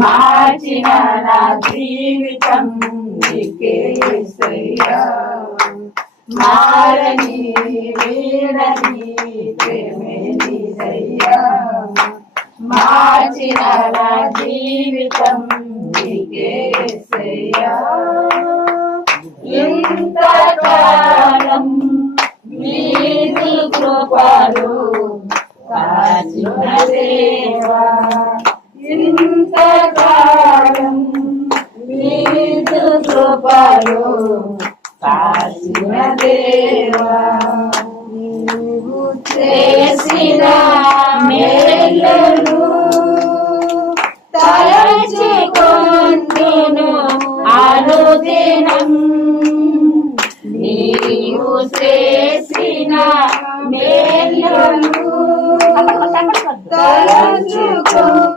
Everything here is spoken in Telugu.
మార్చిన నా జీవితం నీకేసయ్యా, మారని వీడని ప్రేమే నీదయ్యా, మార్చిన నా జీవితం నీకేసయ్యా. ఇంతకాలం నీదు కృపలు కాచిన దేవా, ఇంతకాలం నీదు కృపలు కాచిన దేవా, నీవు చేసిన